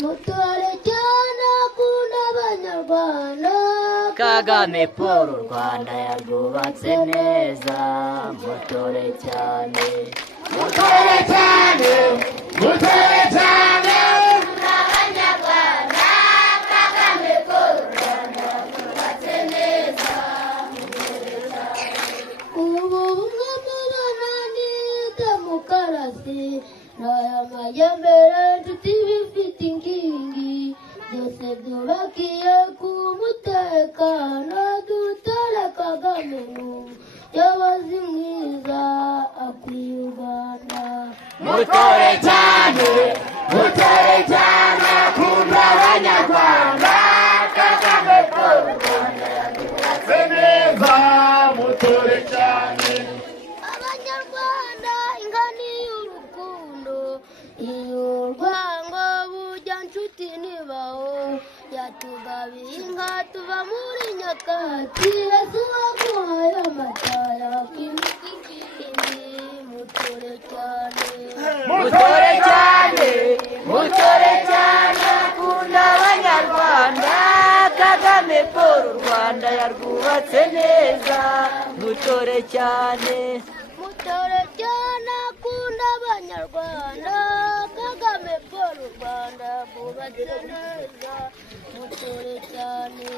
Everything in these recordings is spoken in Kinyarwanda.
mutore cyane akunda abanyarwanda Kagame Paul u Rwanda yarwubatse neza mutore cyane mutore cyane mutore cyane abanyarwanda Kagame Paul u Rwanda yarwubatse neza ubu bumwe mubona ni demokarasi n'aya majyambere nshuti bifite inkingi byose byubakiye ku mutekano dutore Kagame n'umuyobozi mwiza akwiye u Rwanda mutore cyane akunda abanyarwanda Kagame Paul u Rwanda yarwubatse neza mutore cyane abanyarwanda inka ni urukundo iyo urwango bujya nshuti nibaho yatugabiye inka tuva muri nyakatsi yesu waguhaye amata yakimikikindi mutore cyane akunda abanyarwanda Kagame Paul u Rwanda yarwubatse neza mutore cyane akunda abanyarwanda Kagame Paul u Rwanda yarwubatse neza mutore cyane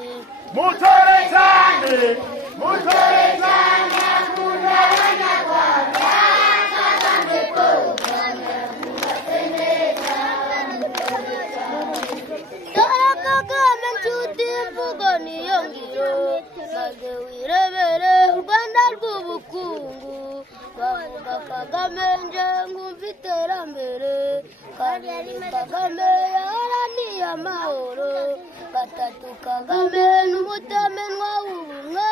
akunda abanyarwanda Kagame Paul u Rwanda yarwubatse neza dore Kagame nshuti imvugo niyo ngiro maze wirebere u Rwanda rw'ubukungu bavuga Kagame nje nkumva iterambere kabiri Kagame yaharaniye amahoro gatatu Kagame n'umutamenwa w'ubumwe